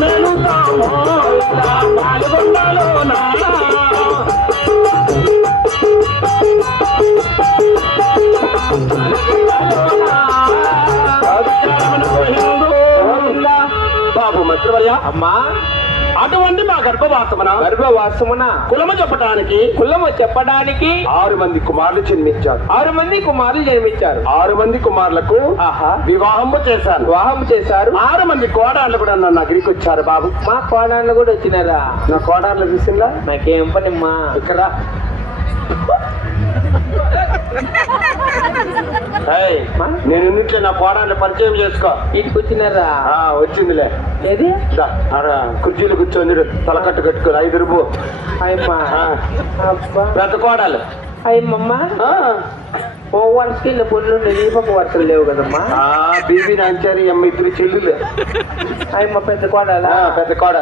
నేను పాల్గొండాలో నా బాబు మంత్రివర్య అమ్మా అటువంటి మా గర్భవాసమున కులము చెప్పడానికి కులము చెప్పడానికి 6 మంది కుమారులు జన్మించారు. 6 మంది కుమారులు జన్మించారు. 6 మంది కుమారులకు ఆహా వివాహము చేశాను. వివాహం చేశారు. 6 మంది కోడాళ్ళు కూడా నన్ను అగ్రికి వచ్చారు బాబు. మా కోడాళ్ళు కూడా వచ్చినారా? నా కోడాళ్ళు చూసిందా? నాకేం పనిమ్మా ఇక్కడ నేను ఇంట్లో నా కోడాన్ని పరిచయం చేసుకో. ఇంటికి వచ్చినారా? వచ్చిందిలే. ఏది కుర్చీలు కూర్చొని తలకట్టు కట్టుకుని 5 రూపు అయ్యమ్మా పెద్ద కోడాలు. అయ్యమ్మ ఓ వరుసకి ఇలా పొన్ను ఈ పక్క వరుసలు లేవు కదమ్మా. బీబీ నాంచారి అమ్మ 2 చెల్లులే. అయ్యమ్మ పెద్ద కోడాలా? పెద్ద కోడ.